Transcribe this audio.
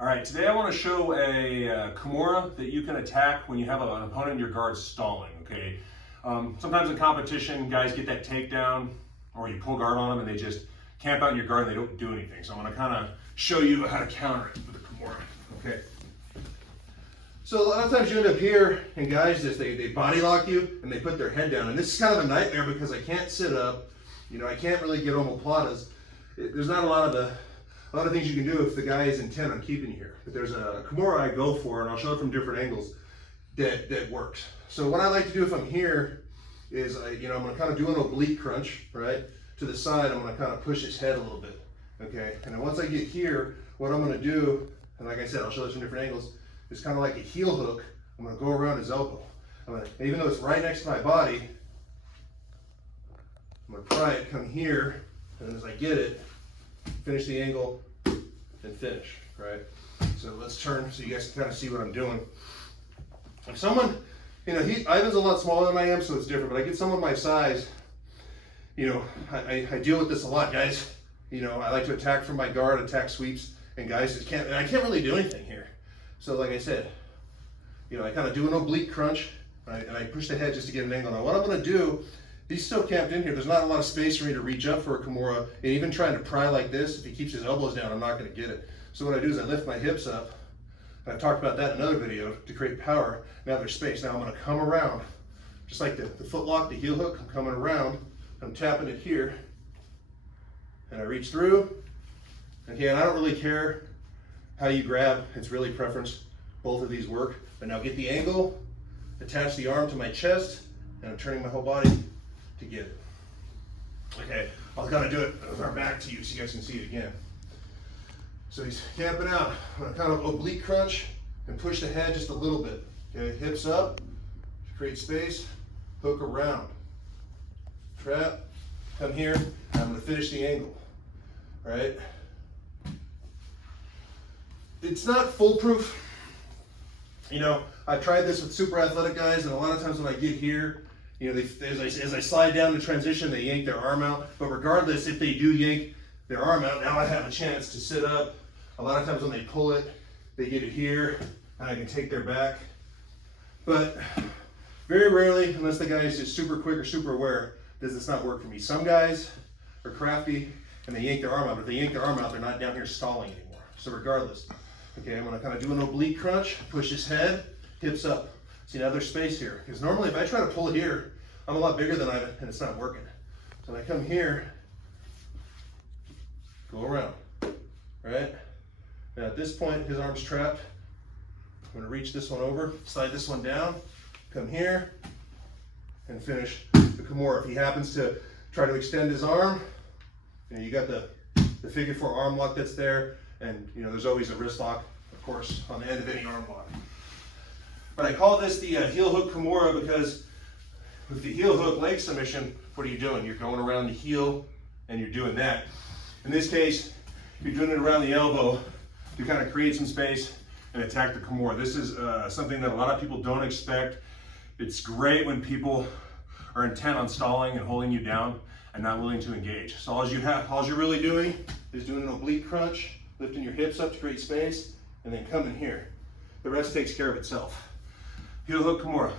All right, today I want to show a kimura that you can attack when you have an opponent in your guard stalling, okay? Sometimes in competition, guys get that takedown or you pull guard on them and they just camp out in your guard and they don't do anything. So I'm going to kind of show you how to counter it with a kimura, okay? So a lot of times you end up here and guys just, they body lock you and they put their head down. And this is kind of a nightmare because I can't sit up, you know, I can't really get omoplatas. There's not a lot of things you can do if the guy is intent on keeping you here. But there's a kimura I go for, and I'll show it from different angles, that works. So what I like to do if I'm here is, I'm going to kind of do an oblique crunch, right? To the side, I'm going to kind of push his head a little bit, okay? And then once I get here, what I'm going to do, and like I said, I'll show this from different angles, is kind of like a heel hook. I'm going to go around his elbow. Even though it's right next to my body, I'm going to pry it, come here, and then as I get it, finish the angle and finish, right? So let's turn so you guys can kind of see what I'm doing. If someone, Ivan's a lot smaller than I am, so it's different, but I get someone my size, I deal with this a lot, guys. I like to attack from my guard, attack sweeps, and guys just can't, and I can't really do anything here. So like I said, I kind of do an oblique crunch, right? And I push the head just to get an angle. Now what I'm going to do, he's still camped in here. There's not a lot of space for me to reach up for a kimura. And even trying to pry like this, if he keeps his elbows down, I'm not going to get it. So what I do is I lift my hips up. And I've talked about that in another video to create power. Now there's space. Now I'm going to come around, just like the foot lock, the heel hook. I'm coming around. I'm tapping it here. And I reach through. Again, I don't really care how you grab. It's really preference. Both of these work. But now get the angle, attach the arm to my chest, and I'm turning my whole body to get it. Okay, I'll kind of do it with our back to you so you guys can see it again. So he's camping out. I'm going to kind of oblique crunch and push the head just a little bit. Okay, hips up, create space, hook around, trap, come here, and I'm going to finish the angle. All right? It's not foolproof. I've tried this with super athletic guys, and a lot of times when I get here, as I slide down the transition, they yank their arm out. But regardless, if they do yank their arm out, now I have a chance to sit up. A lot of times when they pull it, they get it here, and I can take their back. But very rarely, unless the guy is just super quick or super aware, does this not work for me. Some guys are crafty, and they yank their arm out. But if they yank their arm out, they're not down here stalling anymore. So regardless, okay, I'm going to kind of do an oblique crunch, push his head, hips up. See, now there's space here. Because normally if I try to pull it here, I'm a lot bigger than Ivan, and it's not working. So when I come here, go around, right? Now at this point, his arm's trapped. I'm gonna reach this one over, slide this one down, come here, and finish the kimura. If he happens to try to extend his arm, you got the figure 4 arm lock that's there, and there's always a wrist lock, of course, on the end of any arm lock. But I call this the heel hook kimura because with the heel hook leg submission, what are you doing? You're going around the heel and you're doing that. In this case, you're doing it around the elbow to kind of create some space and attack the kimura. This is something that a lot of people don't expect. It's great when people are intent on stalling and holding you down and not willing to engage. So all you're really doing is doing an oblique crunch, lifting your hips up to create space, and then coming here. The rest takes care of itself. Heel hook kimura.